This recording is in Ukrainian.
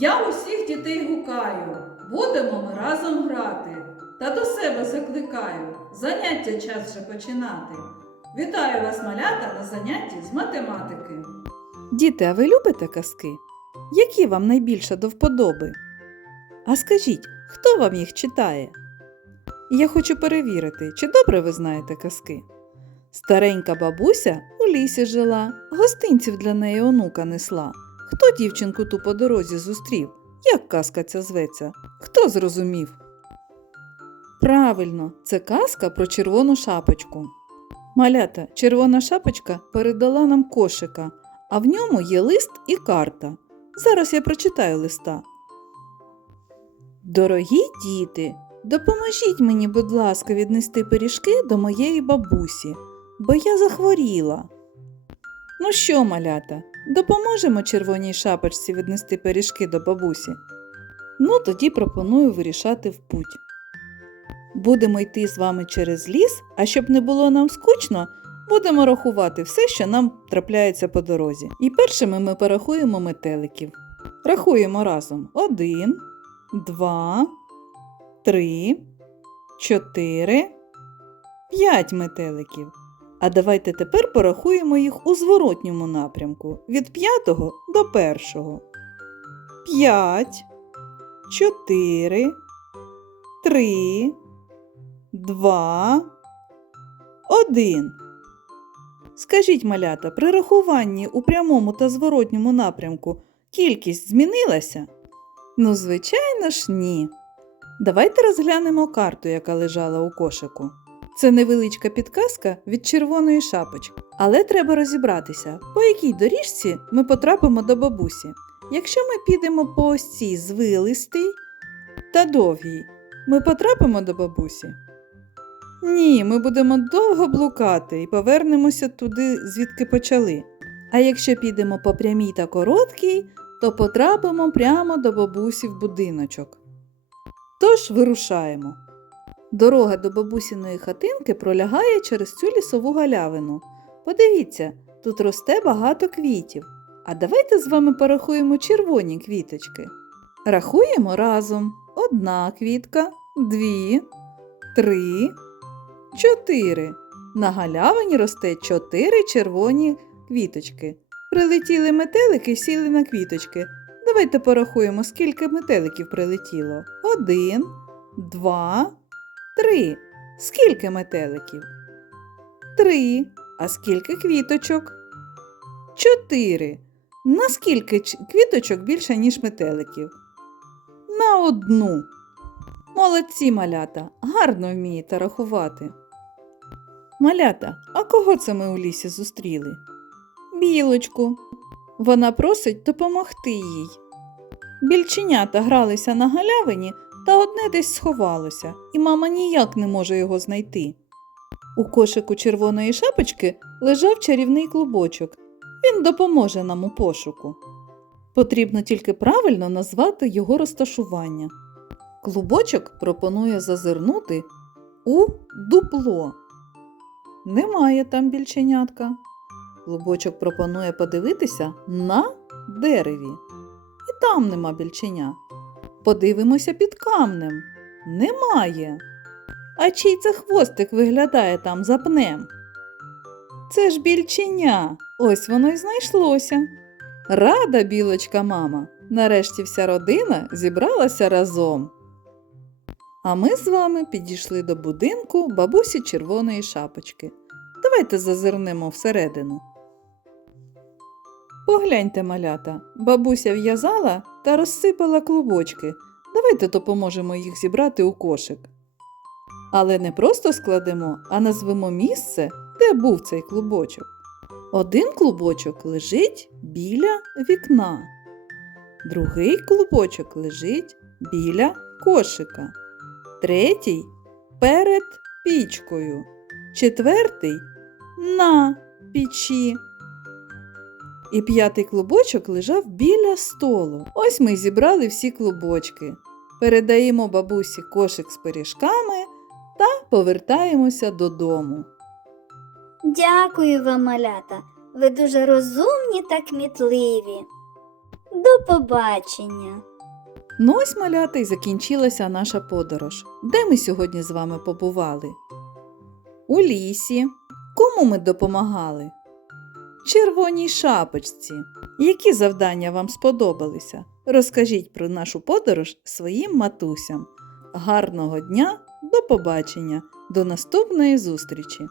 Я усіх дітей гукаю, будемо ми разом грати. Та до себе закликаю, заняття час вже починати. Вітаю вас, малята, на занятті з математики. Діти, а ви любите казки? Які вам найбільше до вподоби? А скажіть, хто вам їх читає? Я хочу перевірити, чи добре ви знаєте казки. Старенька бабуся у лісі жила, гостинців для неї онука несла. Хто дівчинку ту по дорозі зустрів? Як казка ця зветься? Хто зрозумів? Правильно, це казка про червону шапочку. Малята, червона шапочка передала нам кошика, а в ньому є лист і карта. Зараз я прочитаю листа. Дорогі діти, допоможіть мені, будь ласка, віднести пиріжки до моєї бабусі, бо я захворіла. Ну що, малята, допоможемо червоній шапочці віднести пиріжки до бабусі? Ну, тоді пропоную вирішати в путь. Будемо йти з вами через ліс, а щоб не було нам скучно, будемо рахувати все, що нам трапляється по дорозі. І першими ми порахуємо метеликів. Рахуємо разом: один, два, три, чотири, п'ять метеликів. А давайте тепер порахуємо їх у зворотньому напрямку від п'ятого до першого. П'ять, чотири, три, два, один. Скажіть, малята, при рахуванні у прямому та зворотньому напрямку кількість змінилася? Ну, звичайно ж, ні. Давайте розглянемо карту, яка лежала у кошику. Це невеличка підказка від червоної шапочки. Але треба розібратися, по якій доріжці ми потрапимо до бабусі. Якщо ми підемо по ось цій звилистій та довгій, ми потрапимо до бабусі? Ні, ми будемо довго блукати і повернемося туди, звідки почали. А якщо підемо по прямій та короткій, то потрапимо прямо до бабусі в будиночок. Тож вирушаємо. Дорога до бабусіної хатинки пролягає через цю лісову галявину. Подивіться, тут росте багато квітів. А давайте з вами порахуємо червоні квіточки. Рахуємо разом. Одна квітка, дві, три, чотири. На галявині росте чотири червоні квіточки. Прилетіли метелики, сіли на квіточки. Давайте порахуємо, скільки метеликів прилетіло. Один, два, три. Скільки метеликів? Три. А скільки квіточок? Чотири. На скільки квіточок більше, ніж метеликів? На одну. Молодці, малята, гарно вмієте рахувати. Малята, а кого це ми у лісі зустріли? Білочку. Вона просить допомогти їй. Більченята гралися на галявині, та одне десь сховалося, і мама ніяк не може його знайти. У кошику червоної шапочки лежав чарівний клубочок. Він допоможе нам у пошуку. Потрібно тільки правильно назвати його розташування. Клубочок пропонує зазирнути у дупло. Немає там більченятка. Клубочок пропонує подивитися на дереві. І там нема більченя. Подивимося під камнем. Немає. А чий це хвостик виглядає там за пнем? Це ж більченя. Ось воно й знайшлося. Рада, білочка мама. Нарешті вся родина зібралася разом. А ми з вами підійшли до будинку бабусі червоної шапочки. Давайте зазирнемо всередину. Погляньте, малята, бабуся в'язала та розсипала клубочки. Давайте допоможемо їх зібрати у кошик. Але не просто складемо, а назвемо місце, де був цей клубочок. Один клубочок лежить біля вікна, другий клубочок лежить біля кошика, третій перед пічкою, четвертий на печі. І п'ятий клубочок лежав біля столу. Ось ми зібрали всі клубочки. Передаємо бабусі кошик з пиріжками та повертаємося додому. Дякую вам, малята. Ви дуже розумні та кмітливі. До побачення. Ну ось малята й закінчилася наша подорож. Де ми сьогодні з вами побували? У лісі. Кому ми допомагали? Червоній шапочці. Які завдання вам сподобалися? Розкажіть про нашу подорож своїм матусям. Гарного дня, до побачення, до наступної зустрічі!